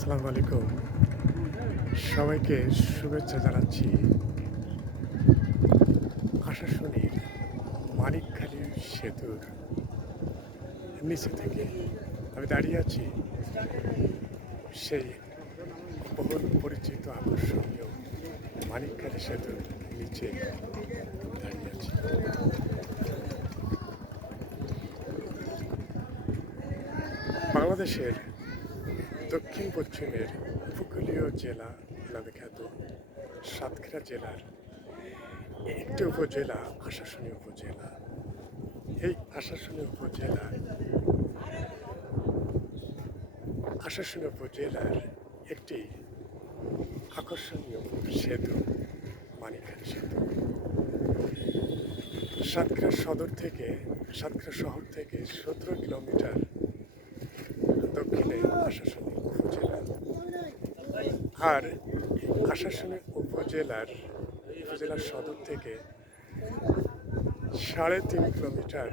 আসসালামু আলাইকুম। সবাইকে শুভেচ্ছা জানাচ্ছি আশাশুনির মানিকখালী সেতুর নিচে থেকে। আমি দাঁড়িয়ে আছি সেই বহুল পরিচিত আকর্ষণীয় মানিকখালী সেতুর নিচে দাঁড়িয়ে আছি। বাংলাদেশের দক্ষিণ পশ্চিমের উপকূলীয় জেলা নামে খ্যাত সাতক্ষীরা জেলার একটি উপজেলা আশাশুনি উপজেলা। এই আশাশুনি উপজেলার একটি আকর্ষণীয় সেতু মানিকখালী সেতু। সাতক্ষীরা শহর থেকে 17 কিলোমিটার দক্ষিণে আশাশুনি উপজেলা। আর আশাশুনি উপজেলা সদর থেকে 3.5 কিলোমিটার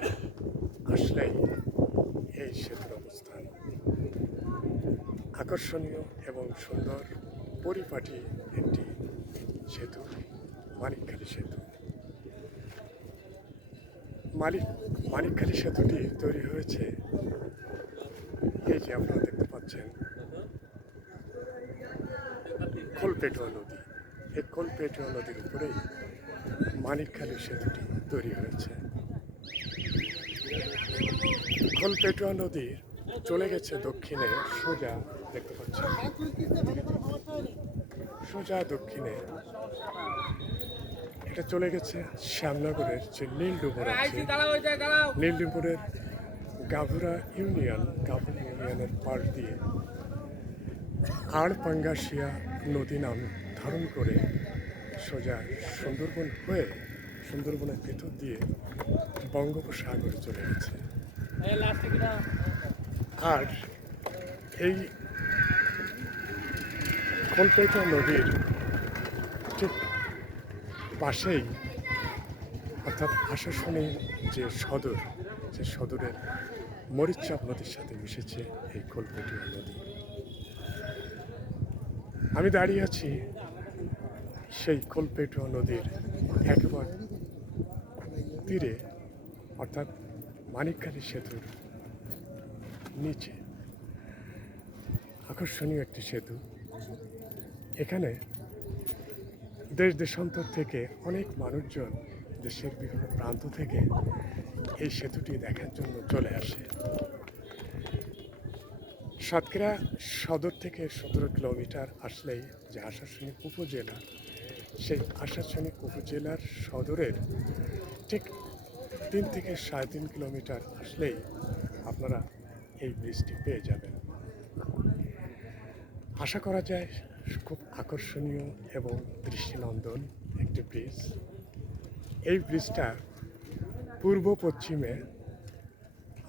আসলেই এই সেতুর অবস্থান। আকর্ষণীয় এবং সুন্দর পরিপাটি একটি সেতু মানিকখালী সেতু। মানিকখালী সেতুটি তৈরি হয়েছে, এই যে আপনারা দেখতে পাচ্ছেন, খোলপেটুয়া নদী। এই খোলপেটুয়া নদীর উপরেই মানিকখালী সেতুটি তৈরি হয়েছে। খোলপেটুয়া নদী চলে গেছে দক্ষিণে, সোজা দেখতে পাচ্ছেন, সোজা দক্ষিণে এটা চলে গেছে শ্যামনগরের যে নীলডুমুর আছে, নীলডুমুরের গাভুরা ইউনিয়নের পাশ দিয়ে আড়পাঙ্গাশিয়া নদী নাম ধারণ করে সোজা সুন্দরবন হয়ে সুন্দরবনের ভেতর দিয়ে বঙ্গোপসাগরে চলে গেছে। আর এই খোলপেটুয়া নদীর ঠিক পাশেই, অর্থাৎ আশাশুনির যে সদরের মরিচচাপ নদীর সাথে মিশেছে এই খোলপেটুয়া নদী। আমি দাঁড়িয়ে আছি সেই খোলপেটুয়া নদীর একেবারে তীরে, অর্থাৎ মানিকখালী সেতুর নিচে। আকর্ষণীয় একটি সেতু। এখানে দেশ দেশান্তর থেকে অনেক মানুষজন দেশের বিভিন্ন প্রান্ত থেকে এই সেতুটি দেখার জন্য চলে আসে। সাতক্ষীরা সদর থেকে 17 কিলোমিটার আসলেই যে আশাশুনি উপজেলা, সেই আশাশুনি উপজেলার সদরের ঠিক 3 থেকে 3.5 কিলোমিটার আসলেই আপনারা এই ব্রিজটি পেয়ে যাবেন। আশা করা যায় খুব আকর্ষণীয় এবং দৃষ্টিনন্দন একটি ব্রিজ। এই ব্রিজটা পূর্ব পশ্চিমে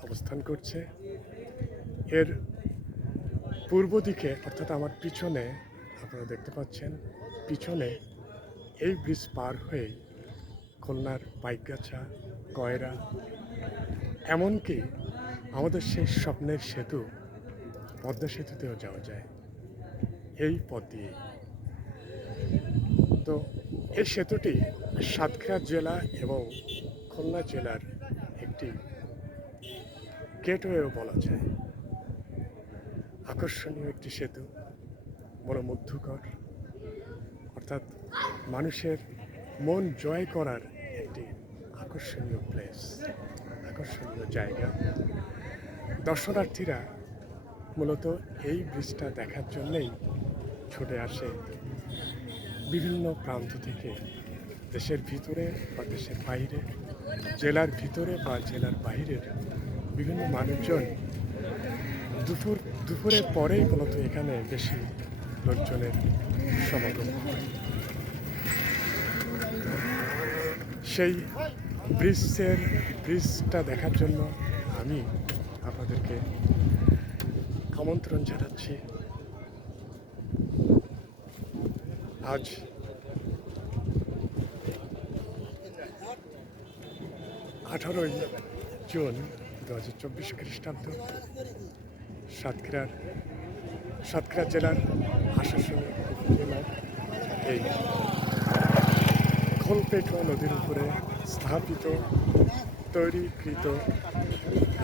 অবস্থান করছে। এর পূর্ব দিকে, অর্থাৎ আমার পিছনে আপনারা দেখতে পাচ্ছেন, পিছনে এই ব্রিজ পার হয়ে খুলনার বাইকগাছা, কয়রা, এমনকি আমাদের সেই স্বপ্নের সেতু পদ্মা সেতুতেও যাওয়া যায় এই পথ দিয়ে। তো এই সেতুটি সাতক্ষীরা জেলা এবং খুলনা জেলার একটি গেটওয়েও বলা যায়। আকর্ষণীয় একটি সেতু, মনোমুগ্ধকর, অর্থাৎ মানুষের মন জয় করার একটি আকর্ষণীয় প্লেস, আকর্ষণীয় জায়গা। দর্শনার্থীরা মূলত এই ব্রিজটা দেখার জন্যেই ছুটে আসে বিভিন্ন প্রান্ত থেকে, দেশের ভিতরে বা দেশের বাইরে, জেলার ভিতরে বা জেলার বাইরের বিভিন্ন মানুষজন দুপুরের পরেই মূলত এখানে বেশি লোকজনের সমাগম হয়। সেই ব্রিজটা দেখার জন্য আমি আপনাদেরকে আমন্ত্রণ জানাচ্ছি। আজ 18 জুন 2024 খ্রিস্টাব্দ, সাতক্ষীরার সাতক্ষীরা জেলার আশাশুনি উপজেলার এই খোলপেটুয়া নদীর উপরে স্থাপিত তৈরিকৃত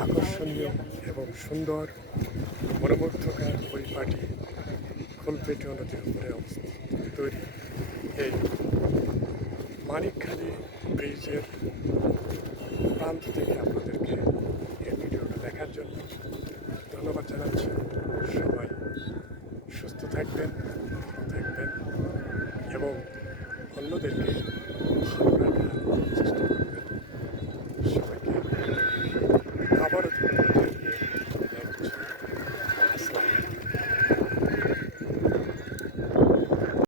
আকর্ষণীয় এবং সুন্দর মনোমুগ্ধকর পরিপাটি খোলপেটুয়া নদীর উপরে অবস্থিত তৈরি এই মানিকখালী ব্রিজের প্রান্ত থেকে আপনাদেরকে এই ভিডিওটা দেখার জন্য ধন্যবাদ জানাচ্ছি। সবাই সুস্থ থাকবেন, ভালো থাকবেন এবং অন্যদেরকে